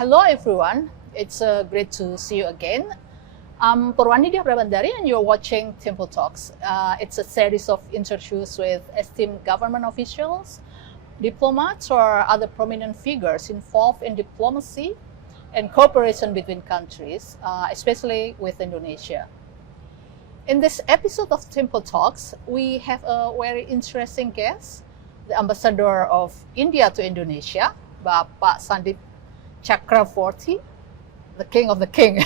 Hello everyone, it's great to see you again. I'm Purwani Prabandari and you're watching Temple Talks. It's a series of interviews with esteemed government officials, diplomats or other prominent figures involved in diplomacy and cooperation between countries, especially with Indonesia. In this episode of Temple Talks, we have a very interesting guest, the Ambassador of India to Indonesia, Bapak Sandip Chakravorty, the king of the king.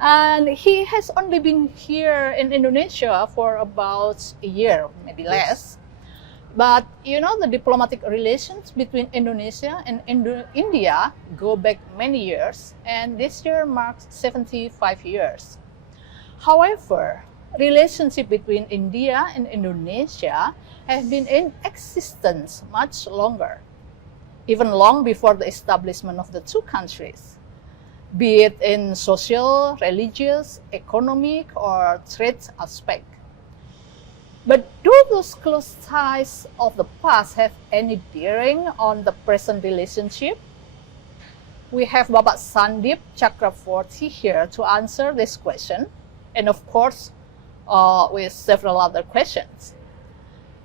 And he has only been here in Indonesia for about a year, maybe less. But you know, the diplomatic relations between Indonesia and India go back many years, and this year marks 75 years. However, relationship between India and Indonesia have been in existence much longer, even long before the establishment of the two countries, be it in social, religious, economic, or trade aspect. But do those close ties of the past have any bearing on the present relationship? We have Bapak Sandip Chakravorty here to answer this question, and of course, with several other questions.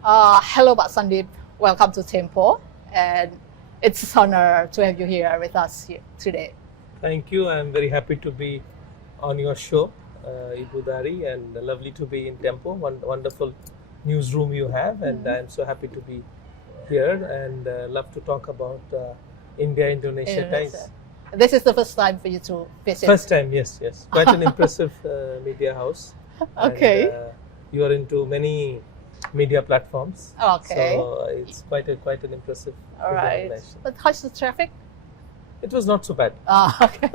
Hello, Pak Sandip. Welcome to Tempo, and it's an honor to have you here with us here today. Thank you. I'm very happy to be on your show, Ibu Dari, and lovely to be in Tempo. Wonderful newsroom you have, and I'm so happy to be here and love to talk about India-Indonesia ties. This is the first time for you to visit. First time, yes. Quite an impressive media house. Okay. And, you are into many media platforms. Okay. So it's quite an impressive All right. organization. But how's the traffic? It was not so bad. Okay.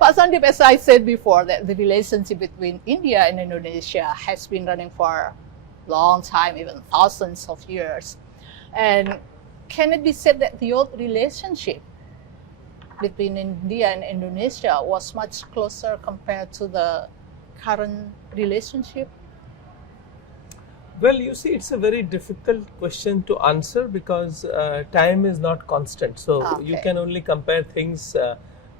Pak Sandip, as I said before, that the relationship between India and Indonesia has been running for a long time, even thousands of years. And can it be said that the old relationship between India and Indonesia was much closer compared to the current relationship? Well, you see, it's a very difficult question to answer because time is not constant. So you can only compare things.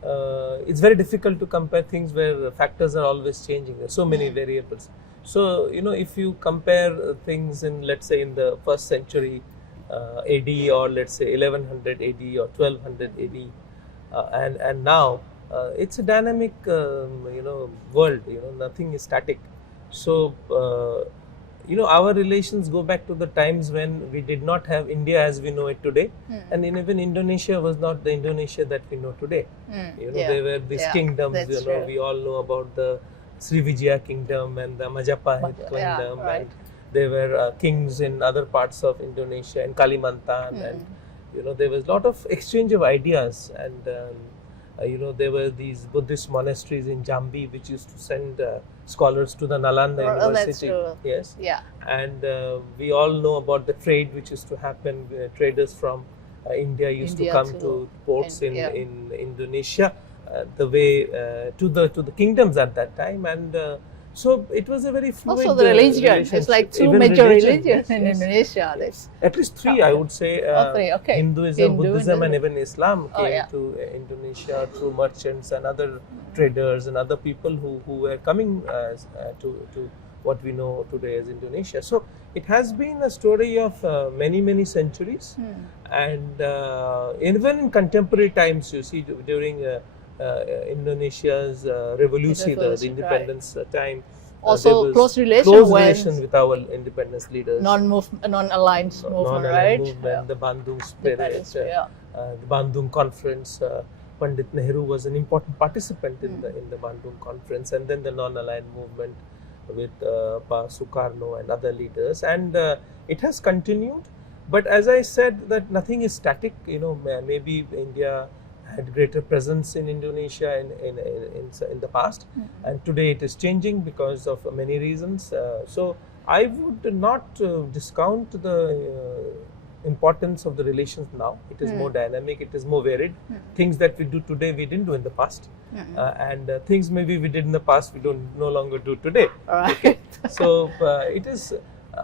It's very difficult to compare things where factors are always changing. There's so many variables. So, you know, if you compare things in, let's say, in the first century AD, or let's say 1100 AD or 1200 AD, and now, it's a dynamic, world. Nothing is static. So, our relations go back to the times when we did not have India as we know it today, and even Indonesia was not the Indonesia that we know today. There were these kingdoms. We all know about the Srivijaya kingdom and the Majapahit kingdom, and there were kings in other parts of Indonesia, in Kalimantan, and there was a lot of exchange of ideas, and there were these Buddhist monasteries in Jambi which used to send scholars to the Nalanda University. That's true. Yes. Yeah. And we all know about the trade which used to happen. Traders from India used to come to ports in Indonesia, the way to the kingdoms at that time, and so it was a very fluid. Also the religion. It's like two major religions in Indonesia. At least three, I would say. Three. Okay. Hinduism, Buddhism, and even Islam came to Indonesia through merchants and other traders and other people who were coming to what we know today as Indonesia. So it has been a story of many centuries, and even in contemporary times, you see, during Indonesia's revolution, the independence time. Also, close relation with our independence leaders. Non-alliance movement, right? The Bandung Spirit, the Bandung Conference. Pandit Nehru was an important participant in the Bandung Conference, and then the non-aligned movement with Pa Sukarno and other leaders, and it has continued. But as I said, that nothing is static. Maybe India had greater presence in Indonesia in the past, and today it is changing because of many reasons. So I would not discount the importance of the relations now. It is more dynamic, it is more varied. Things that we do today we didn't do in the past, and things maybe we did in the past we don't no longer do today. All right. So it is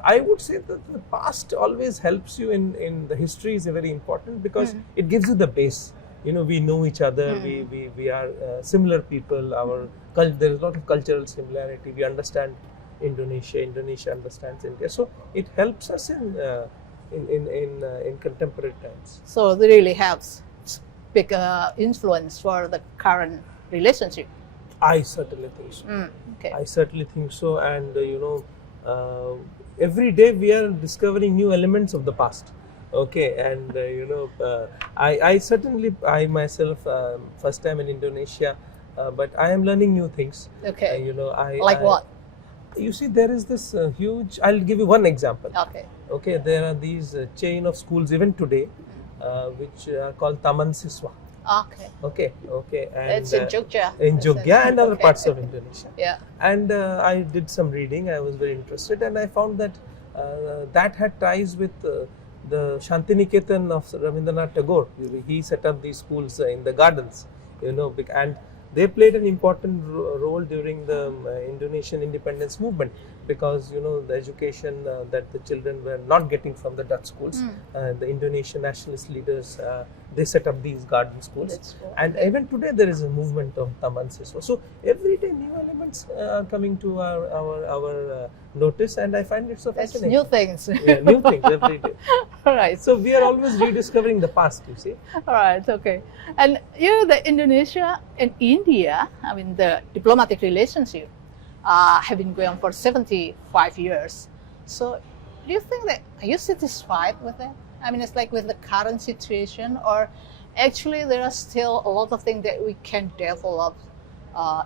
I would say that the past always helps you in the history is very important because it gives you the base. You know, we know each other, we are similar people, there is a lot of cultural similarity, we understand Indonesia understands India. So it helps us in contemporary times. So it really helps big influence for the current relationship. I certainly think so. Okay. I certainly think so, and every day we are discovering new elements of the past. Okay, and I myself first time in Indonesia, but I am learning new things. Okay. Like what? You see, there is this huge. I'll give you one example. Okay. Okay, there are these chain of schools even today, which are called Taman Siswa. Okay. Okay. And It's in Jogja. in Jogja and other parts of Indonesia. Yeah. And I did some reading. I was very interested, and I found that that had ties with the Shantiniketan of Rabindranath Tagore. He set up these schools in the gardens, and they played an important role during the Indonesian independence movement, because the education that the children were not getting from the Dutch schools, the Indonesian nationalist leaders, they set up these garden schools. And even today there is a movement of Taman Siswa. So every day new elements are coming to our notice, and I find it so fascinating. New things. Yeah, new things every day. All right. So we are always rediscovering the past, you see. All right, okay. And the Indonesia and India, I mean, the diplomatic relationship have been going on for 75 years. So do you think that, are you satisfied with that? I mean, it's like with the current situation, or actually there are still a lot of things that we can develop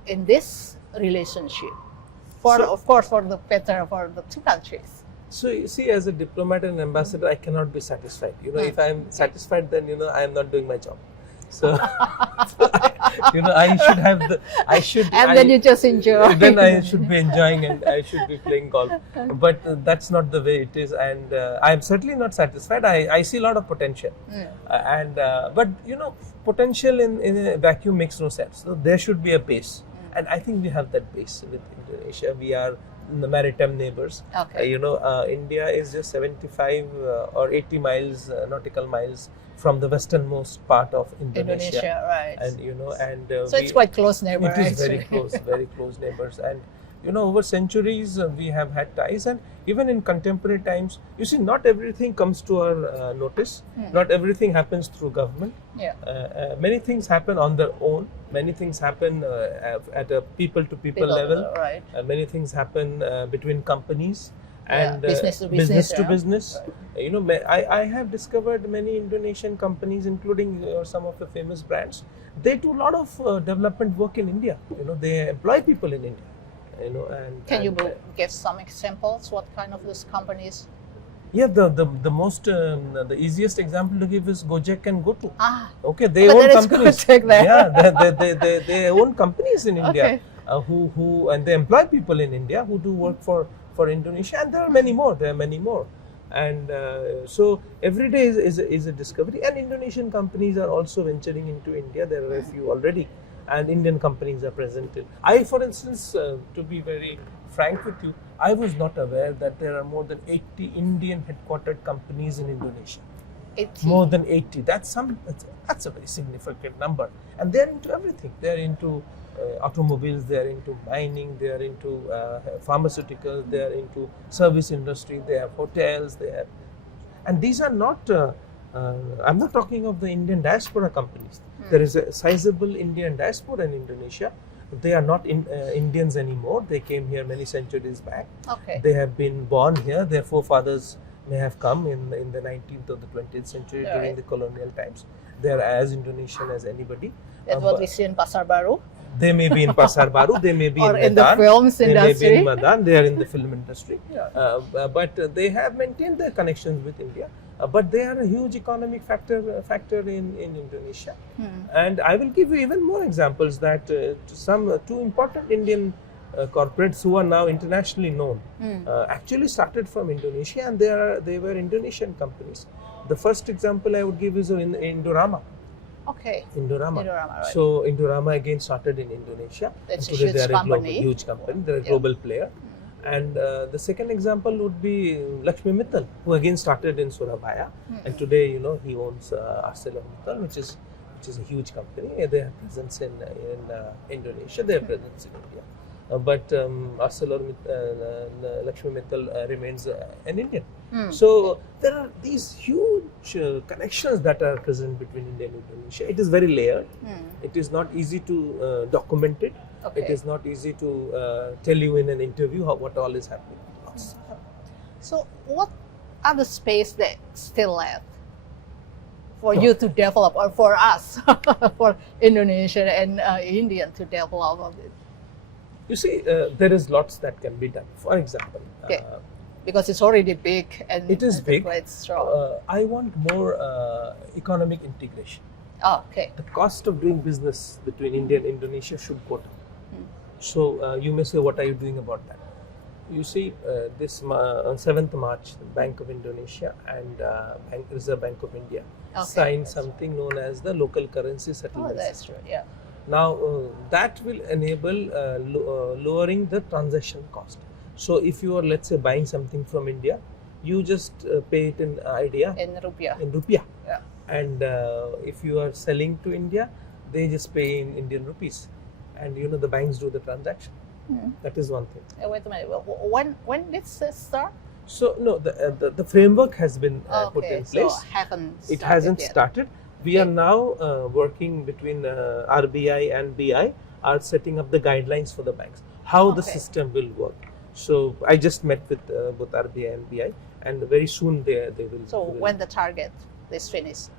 in this relationship? Of course, for the better for the two countries. So you see, as a diplomat and ambassador, I cannot be satisfied. If I am satisfied, then I am not doing my job. So I should have then you just enjoy. Then I should be enjoying and I should be playing golf. But that's not the way it is, and I am certainly not satisfied. I see a lot of potential, but potential in a vacuum makes no sense. So there should be a base, and I think we have that base with Indonesia. We are the maritime neighbors. Okay. India is just 75 or 80 miles nautical miles from the westernmost part of Indonesia, right? And so it's quite close neighbor. It is very close, very close neighbors, and over centuries we have had ties, and even in contemporary times, you see, not everything comes to our notice. Not everything happens through government. Yeah. Many things happen on their own. Many things happen at a people-to-people level. Right. Many things happen between companies. And business to business. Right. I have discovered many Indonesian companies, including some of the famous brands. They do a lot of development work in India. They employ people in India. Can you give some examples? What kind of these companies? Yeah, the most the easiest example to give is Gojek and GoTo. Okay, they but own there is companies. Gojek there. Yeah, they own companies in India. Okay. Who and they employ people in India who do work for Indonesia, and there are many more. And so every day is a discovery, and Indonesian companies are also venturing into India. There are a few already, and Indian companies are present in. I, for instance, to be very frank with you, I was not aware that there are more than 80 Indian headquartered companies in Indonesia. 80. More than 80. That's a very significant number, and they're into everything. They're into automobiles, they are into mining, they are into pharmaceuticals, they are into service industry, they have hotels, and these are not, I'm not talking of the Indian diaspora companies. There is a sizable Indian diaspora in Indonesia. They are not Indians anymore. They came here many centuries back. Okay. They have been born here. Their forefathers may have come in the 19th or the 20th century during the colonial times. They are as Indonesian as anybody. That's what we see in Pasar Baru. They may be in Pasar Baru, they may be or in the Medan, films industry. They may be in Medan, they are in the film industry. Yeah. But they have maintained their connections with India. But they are a huge economic factor in Indonesia. And I will give you even more examples that two important Indian corporates who are now internationally known actually started from Indonesia, and they were Indonesian companies. The first example I would give is Indorama. Okay. Indorama. Right. So Indorama again started in Indonesia. That's Today they are a huge company. They're a global player. And the second example would be Lakshmi Mittal, who again started in Surabaya, and today he owns ArcelorMittal, which is a huge company. They have presence in Indonesia. They have presence in India, but Lakshmi Mittal remains an Indian. So there are these huge connections that are present between India and Indonesia. It is very layered. It is not easy to document it. Okay. It is not easy to tell you in an interview what all is happening. So what are the space that still left for you to develop, or for us, for Indonesian and Indian to develop of it? You see, there is lots that can be done. For example, Okay. Because it's already big and it is big. quite strong. I want more economic integration. Oh, okay. The cost of doing business between India and Indonesia should go down. So you may say, what are you doing about that? You see, on 7th March, the Bank of Indonesia and Reserve Bank of India signed something known as the local currency settlement. Oh, that's true. Yeah. Now, that will enable lowering the transaction cost. So, if you are, let's say, buying something from India, you just pay it in idea In rupiah. in rupiah. Yeah. And if you are selling to India, they just pay in Indian rupees. And the banks do the transaction. That is one thing. Wait a minute. When did this start? So, no, the framework has been put in place. So haven't It hasn't yet. started. We are now working between RBI and BI are setting up the guidelines for the banks, how the Okay. system will work. So I just met with both RBI and BI, and very soon they will. So when the target is finished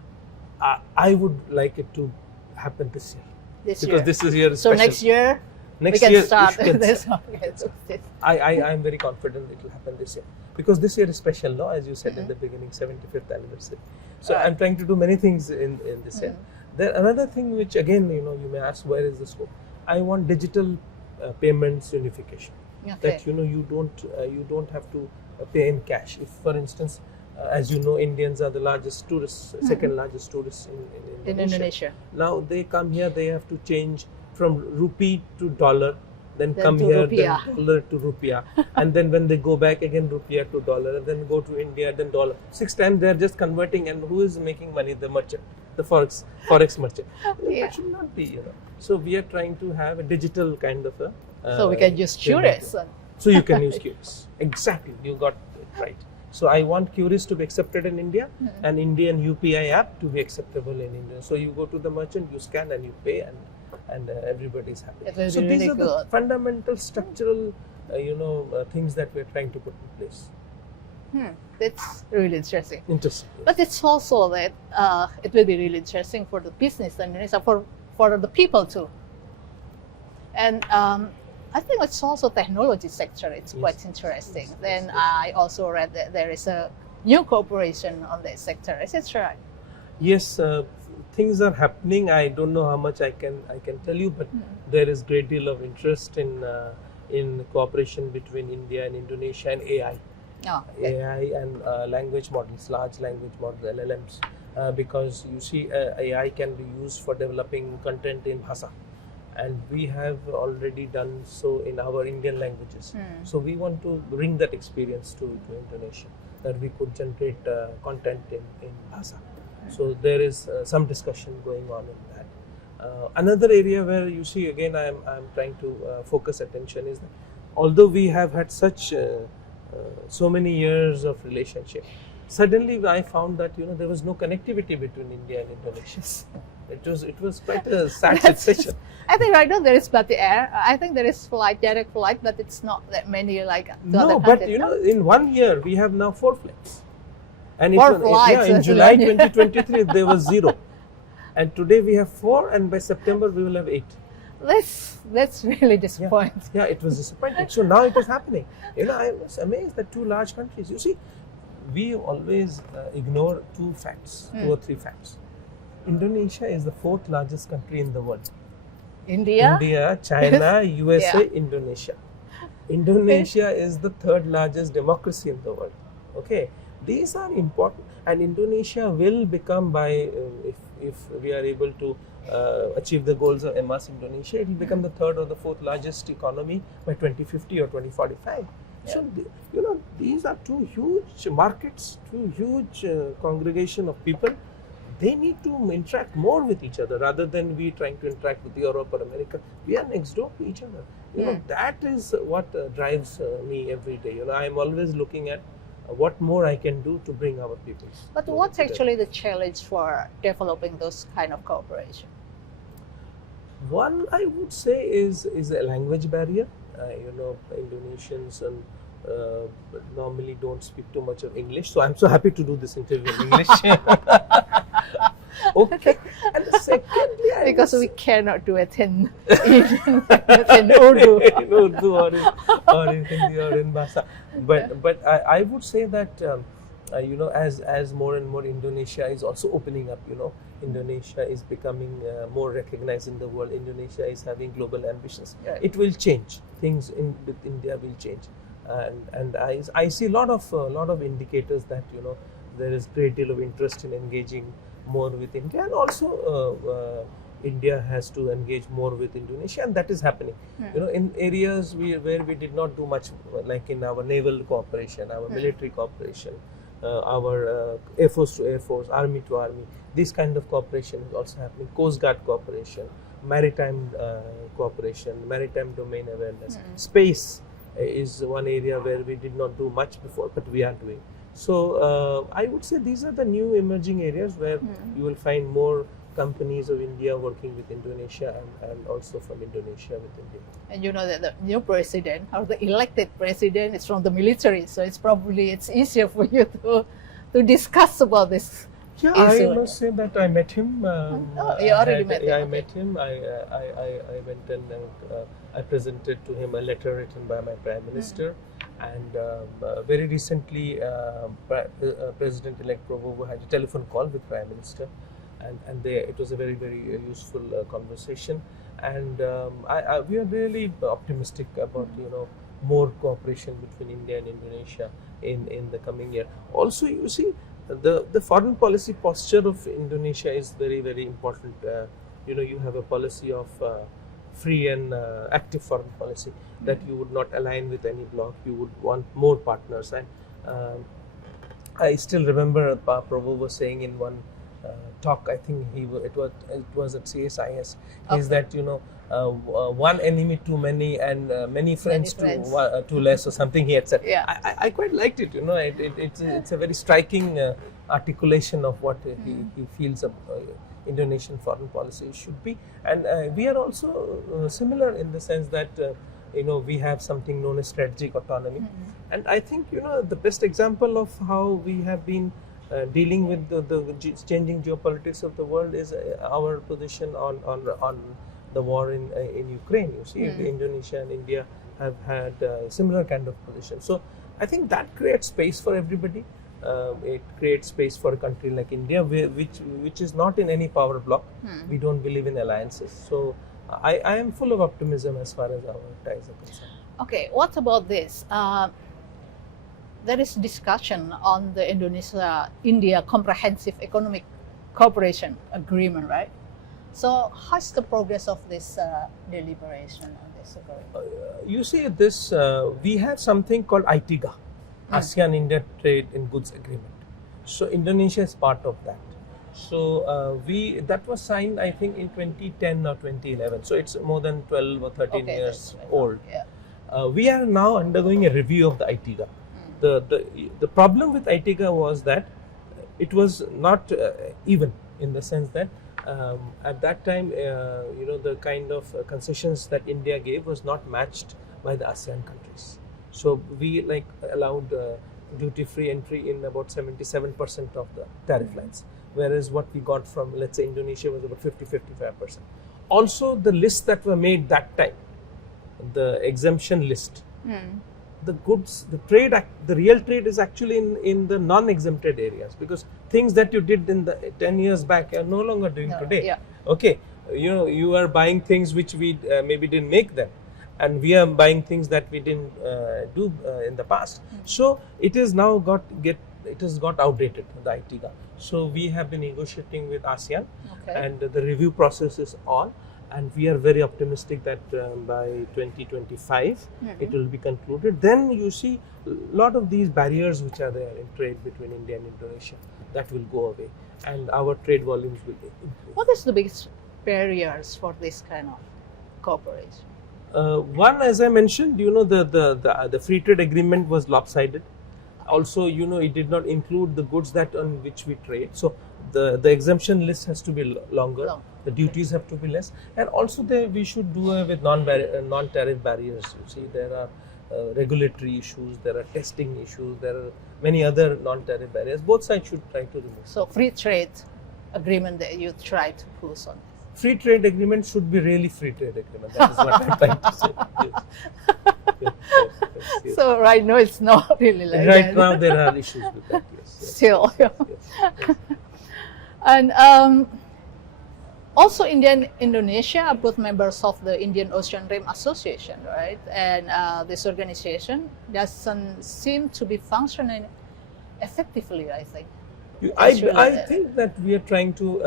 I would like it to happen this year, this because year. this is year So special. next year Next we can year start we can this start. one. Okay, so this- I am very confident it will happen this year, because this year is special, no? As you said in the beginning, 75th anniversary. So I'm trying to do many things in this year. There another thing which again you may ask, where is the scope? I want digital payments unification. Okay. That you don't have to pay in cash. If, for instance, as you know, Indians are the largest tourists, second largest tourists in in Indonesia. Now they come here, they have to change from rupee to dollar, then Then come to here, rupiah. then dollar to rupiah, and then when they go back again, rupiah to dollar, and then go to India, then dollar. 6 times they are just converting, and who is making money? The merchant, the forex merchant. Yeah. That should not be, So we are trying to have a digital kind of a. So we can use payment. QRIS. So you can use QRIS. Exactly, you got it right. So I want QRIS to be accepted in India, and Indian UPI app to be acceptable in India. So you go to the merchant, you scan and you pay, and everybody is happy. It will So be these really are the good. fundamental structural, things that we are trying to put in place. That's really interesting. Interesting. But it's also that it will be really interesting for the business in Indonesia, for the people too. And I think it's also technology sector. It's quite interesting. Yes, Then yes. I also read that there is a new cooperation on that sector. Is it right? Yes, things are happening. I don't know how much I can tell you, but there is great deal of interest in cooperation between India and Indonesia and AI. Oh, okay. AI and language models, large language models, LLMs, because you see, AI can be used for developing content in Bhasa, and we have already done so in our Indian languages. So we want to bring that experience to Indonesia, that we could generate content in Bhasa. So there is some discussion going on in that. Another area where you see, again, I'm trying to focus attention is that although we have had such so many years of relationship, suddenly I found that there was no connectivity between India and Indonesia. It was quite a sad situation. I think right now there is Batik Air. I think there is direct flight, but it's not that many like the No, other but countries, no? in 1 year we have now 4 flights. And Four flights, in that's July really- 2023 there was 0. And today we have 4, and by September we will have 8. That's really disappointing. Yeah, it was disappointing. So now it is happening. I was amazed that 2 large countries. You see, we always ignore 2 facts, 2 or 3 facts. Indonesia is the 4th largest country in the world. India? India, China, USA, Yeah. Indonesia. Indonesia is the 3rd largest democracy in the world. Okay, these are important, and Indonesia will become, by if we are able to achieve the goals of EMAS Indonesia, it will become the 3rd or the 4th largest economy by 2050 or 2045. So, these are two huge markets, two huge congregation of people. They need to interact more with each other rather than we trying to interact with Europe or America. We are next door to each other. That is what drives me every day. I am always looking at what more I can do to bring our people. But what's actually the challenge for developing those kind of cooperation? One, I would say, is a language barrier. Indonesians and normally don't speak too much of English, so I'm so happy to do this interview in English. Okay, and secondly, Because we cannot do it in Urdu. in Urdu or in Hindi or in Bahasa. But I would say that as more and more Indonesia is also opening up, Indonesia is becoming more recognized in the world. Indonesia is having global ambitions. Right. It will change. Things with India will change, and I see a lot of indicators that there is great deal of interest in engaging more with India, and also India has to engage more with Indonesia, and that is happening. In areas where we did not do much, like in our naval cooperation, our military cooperation, our Air Force to Air Force, Army to Army, this kind of cooperation is also happening. Coast Guard cooperation, maritime cooperation, maritime domain awareness. Space is one area where we did not do much before, but we are doing. So I would say these are the new emerging areas where you will find more companies of India working with Indonesia and also from Indonesia with India. And you know that the new president or the elected president is from the military, so it's easier for you to discuss about this. Yeah, issue. I must say that I met him. You already met him. Yeah, I met him. I went and I presented to him a letter written by my Prime Minister. And very recently, President-elect Prabowo had a telephone call with Prime Minister, and it was a very, very useful conversation. And we are really optimistic about more cooperation between India and Indonesia in the coming year. Also, you see, the foreign policy posture of Indonesia is very, very important. You have a policy of free and active foreign policy, that you would not align with any bloc. You would want more partners. And I still remember Prabowo saying in one talk, I think it was at CSIS, is that one enemy too many and many friends too less, or something he had said. Yeah. I quite liked it. It's a very striking articulation of what he feels Indonesian foreign policy should be. And we are also similar in the sense that we have something known as strategic autonomy. And I think the best example of how we have been dealing with the changing geopolitics of the world is our position on the war in Ukraine. You see, Indonesia and India have had similar kind of position. So I think that creates space for everybody. It creates space for a country like India, which is not in any power bloc. We don't believe in alliances. So I am full of optimism as far as our ties are concerned. Okay, what about this? There is discussion on the Indonesia-India Comprehensive Economic Cooperation Agreement, right? So how's the progress of this deliberation on this agreement? You see, we have something called ITIGA, ASEAN-India Trade in Goods Agreement. So Indonesia is part of that. So that was signed, I think, in 2010 or 2011. So it's more than 12 or 13 years old. Yeah. We are now undergoing a review of the ITIGA. The problem with ITIGA was that it was not even, in the sense that at that time, the kind of concessions that India gave was not matched by the ASEAN countries. So we allowed duty-free entry in about 77% of the tariff lines, whereas what we got from, let's say, Indonesia was about 50-55%. Also, the lists that were made that time, the exemption list, the goods, the real trade is actually in the non-exempted areas, because things that you did in the 10 years back are no longer doing today. Yeah. Okay, you are buying things which we maybe didn't make them, and we are buying things that we didn't do in the past. So it is now got outdated, the ITIGA. So we have been negotiating with ASEAN, and the review process is on. and we are very optimistic that by 2025 it will be concluded. Then you see a lot of these barriers which are there in trade between India and Indonesia, that will go away, and our trade volumes will improve. What is the biggest barriers for this kind of cooperation? One, as I mentioned, the free trade agreement was lopsided. Also, it did not include the goods that on which we trade. So the exemption list has to be longer. The duties have to be less, and also we should do away with non-tariff barriers. You see, there are regulatory issues, there are testing issues, there are many other non-tariff barriers. Both sides should try to remove. So free trade agreement that you try to push on. Free trade agreement should be really free trade agreement. That is what I'm trying to say. Yes. Yes. So right now it's not really like Right that. now there are issues with that. Yes. Still. Yes. And also India and Indonesia are both members of the Indian Ocean Rim Association, right? And this organization doesn't seem to be functioning effectively, I think. I think that we are trying to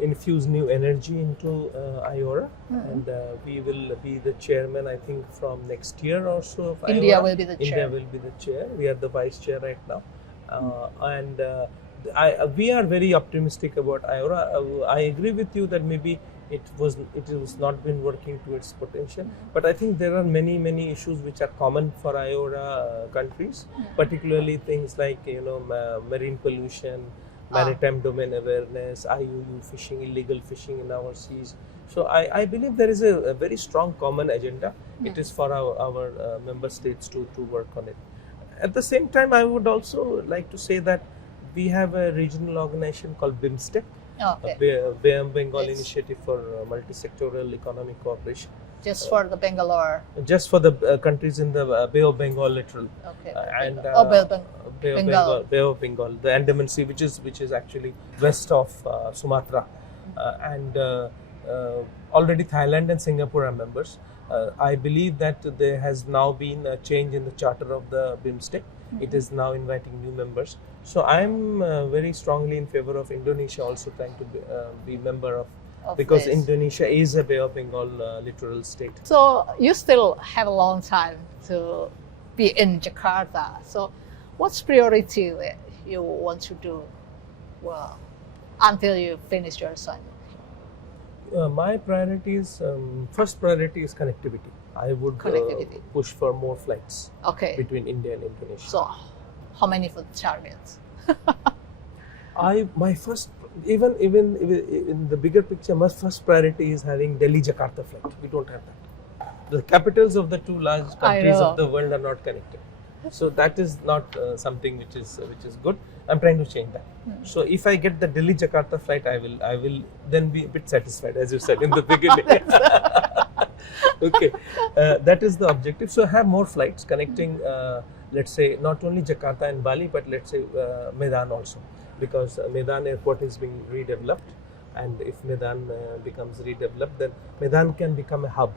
infuse new energy into IORA, and we will be the chairman, I think, from next year or so of India IORA. will be the chair. India will be the chair. We are the vice chair right now, and we are very optimistic about IORA. I agree with you that maybe it was not been working to its potential, but I think there are many issues which are common for IORA countries, particularly things like marine pollution, maritime domain awareness, IUU fishing, illegal fishing in our seas. So I believe there is a very strong common agenda. It is for our member states to work on it. At the same time, I would also like to say that we have a regional organization called BIMSTEC, Bay of Bengal Initiative for Multi-Sectoral Economic Cooperation. Just for the Bangalore. Just for the countries in the Bay of Bengal littoral. Okay. And Bay of Bengal, the Andaman Sea, which is actually west of Sumatra, and already Thailand and Singapore are members. I believe that there has now been a change in the charter of the BIMSTEC. It is now inviting new members. So I am very strongly in favor of Indonesia also trying to be member of because this. Indonesia is a Bay of Bengal littoral state. So you still have a long time to be in Jakarta. So what's priority that you want to do until you finish your assignment? My priorities, first priority is connectivity. I would push for more flights between India and Indonesia. So how many for the targets? My first, even in the bigger picture, my first priority is having Delhi-Jakarta flight. We don't have that. The capitals of the two large countries of the world are not connected. So that is not something which is good. I'm trying to change that. So if I get the Delhi-Jakarta flight, I will then be a bit satisfied, as you said in the beginning. Okay, that is the objective. So have more flights connecting, let's say, not only Jakarta and Bali, but let's say Medan also. Because Medan airport is being redeveloped, and if Medan becomes redeveloped, then Medan can become a hub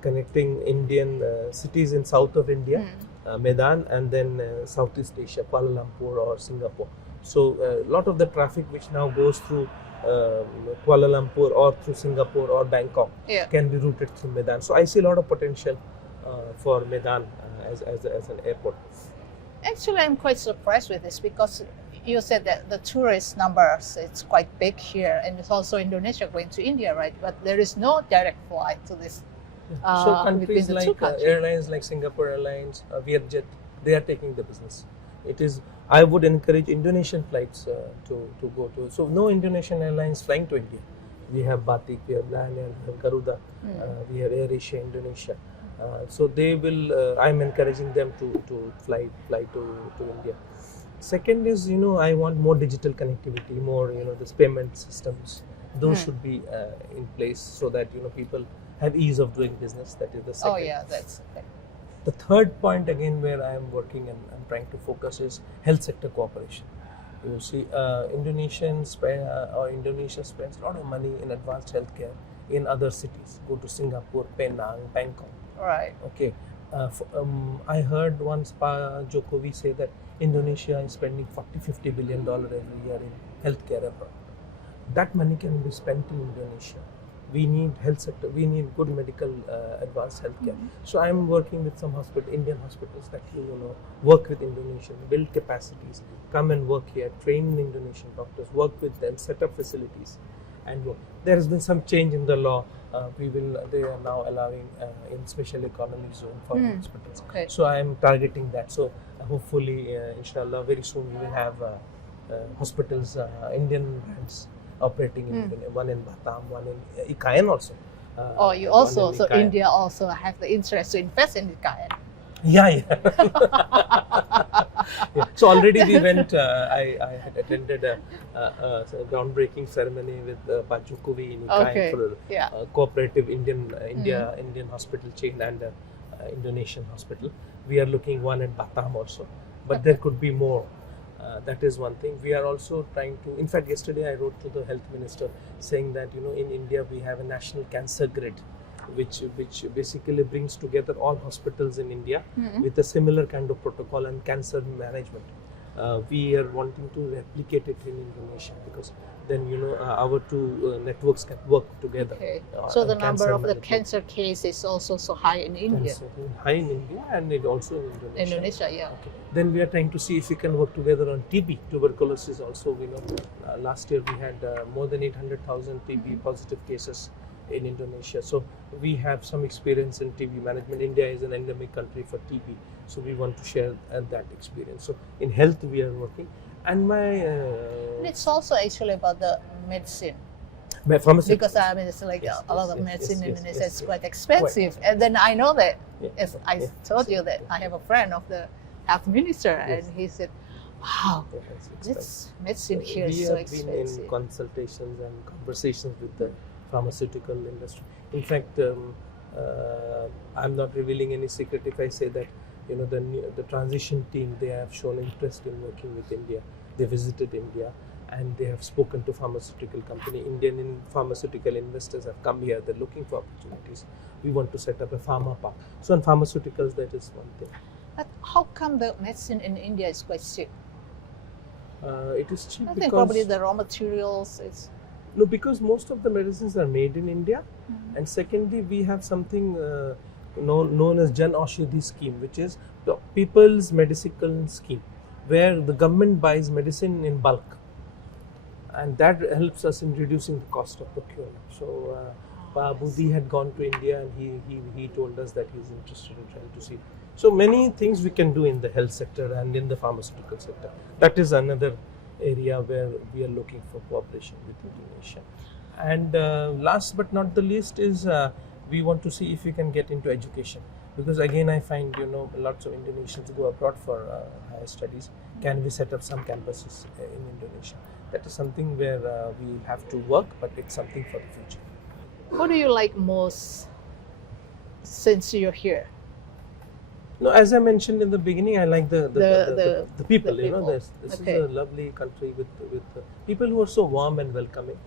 connecting Indian cities in south of India, Medan, and then Southeast Asia, Kuala Lumpur or Singapore. So a lot of the traffic which now goes through Kuala Lumpur or through Singapore or Bangkok can be routed through Medan. So I see a lot of potential for Medan as an airport. Actually, I'm quite surprised with this because you said that the tourist numbers, it's quite big here, and it's also Indonesia going to India, right? But there is no direct flight to this. So countries like airlines like Singapore Airlines, Vietjet, they are taking the business. It is. I would encourage Indonesian flights to go to. So no Indonesian airlines flying to India. We have Batik, we have Lion Air, we have Garuda, we have Air Asia Indonesia. So they will. I'm encouraging them to fly to India. Second is, I want more digital connectivity, more, this payment systems. Those should be in place so that, people have ease of doing business. That is the second. Oh yeah, that's okay. The third point again where I am working and I'm trying to focus is health sector cooperation. You see, Indonesia spends a lot of money in advanced healthcare in other cities. Go to Singapore, Penang, Bangkok. Right. Okay. I heard once Jokowi say that Indonesia is spending $40-50 billion every year in healthcare abroad. That money can be spent in Indonesia we need health sector, we need good medical advanced healthcare. So I'm working with some Indian hospitals that work with Indonesians, build capacities, come and work here, train Indonesian doctors, work with them, set up facilities, and work. There has been some change in the law. They are now allowing in special economy zone for hospitals. Okay. So I am targeting that. So hopefully, inshallah, very soon we will have hospitals, Indian brands operating in Indonesia, one in Batam, one in Ikayan also. You one also, in so Ikayan. India also have the interest to invest in Ikayan. Yeah. Yeah. So already we went, I had attended a groundbreaking ceremony with Pak Jokowi in Ikayan Okay. for Yeah. cooperative Indian hospital chain and Indonesian hospital. We are looking one in Batam also, but there could be more. That is one thing. We are also trying to, in fact, yesterday I wrote to the health minister saying that, in India we have a national cancer grid, which basically brings together all hospitals in India with a similar kind of protocol and cancer management. We are wanting to replicate it in Indonesia because then our two networks can work together. Okay. So the and number of the management. cancer cases is also so high in India. Cancer high in India and it also in Indonesia. Indonesia, yeah. Okay. Then we are trying to see if we can work together on TB, tuberculosis also. Last year we had more than 800,000 TB positive cases in Indonesia. So we have some experience in TB management. India is an endemic country for TB. So we want to share that experience. So in health we are working. And And it's also actually about the medicine. my pharmaceutical. Because I mean, it's like Yes, a lot yes, of yes, medicine yes, in yes, Indonesia yes, is yes. quite expensive. And then I know that, as I yeah, told you, that I have a friend of the health minister, and he said, wow, It's expensive. this medicine So here we is so have been in expensive. consultations and conversations with the pharmaceutical industry. In fact, I'm not revealing any secret if I say that the transition team, they have shown interest in working with India. They visited India and they have spoken to pharmaceutical company. Indian pharmaceutical investors have come here. They're looking for opportunities. We want to set up a pharma park. So in pharmaceuticals, that is one thing. But how come the medicine in India is quite cheap? It is cheap I because think probably the raw materials is. no, because most of the medicines are made in India, and secondly, we have something known as Jan Aushadhi scheme, which is the people's medical scheme, where the government buys medicine in bulk, and that helps us in reducing the cost of procurement. So, Budhi had gone to India, and he told us that he's interested in trying to see. So many things we can do in the health sector and in the pharmaceutical sector. That is another area where we are looking for cooperation with Indonesia. And last but not the least is we want to see if we can get into education, because again I find lots of Indonesians go abroad for higher studies. Can we set up some campuses in Indonesia? That is something where we have to work, but it's something for the future. What do you like most since you're here? No, as I mentioned in the beginning, I like the people. the people. This Okay. is a lovely country with people who are so warm and welcoming,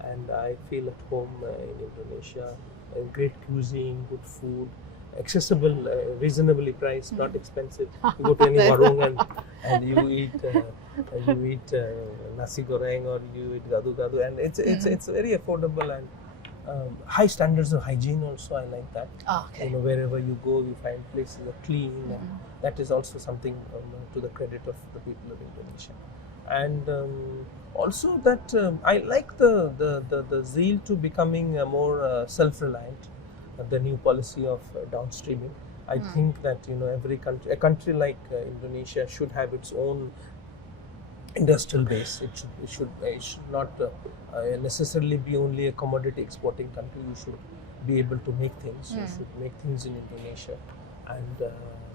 and I feel at home in Indonesia. Great cuisine, good food, accessible, reasonably priced, not expensive. You go to any warung and you eat nasi goreng or you eat gado, and it's very affordable and high standards of hygiene also. I like that. Okay. Wherever you go, you find places are clean, and that is also something to the credit of the people of Indonesia. And also that I like the zeal to becoming more self-reliant. The new policy of downstreaming. I think that every country, a country like Indonesia, should have its own industrial base. It should not necessarily be only a commodity exporting country. You should be able to make things. You should make things in Indonesia and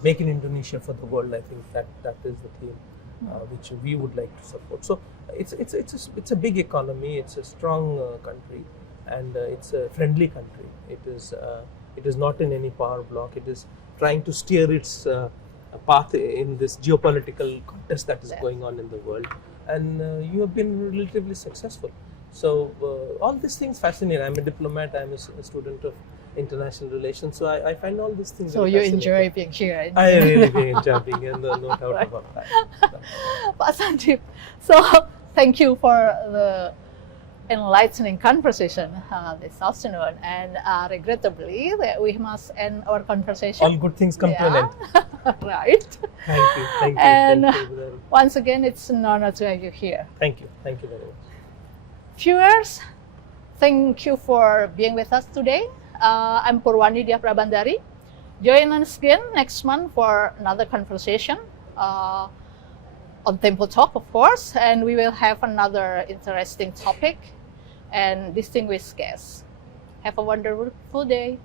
make in Indonesia for the world. I think that is the theme which we would like to support. So it's a big economy. It's a strong country, and it's a friendly country. It is not in any power block. It is trying to steer its path in this geopolitical contest that is going on in the world, and you have been relatively successful. So all these things fascinate. I'm a diplomat. I'm a student of international relations. So I find all these things. So very you fascinating. enjoy being here. I really enjoy being here. No doubt about that. Pak Sandip, so thank you for the enlightening conversation this afternoon. And regrettably, that we must end our conversation. All good things come to an end. Right. Thank you. Thank you. And Thank you very much. once again, it's an honor to have you here. Thank you. Thank you very much. Viewers, thank you for being with us today. I'm Purwani Dia Prabandari. Join us again next month for another conversation on Tempo Talk, of course, and we will have another interesting topic and distinguished guests. Have a wonderful day.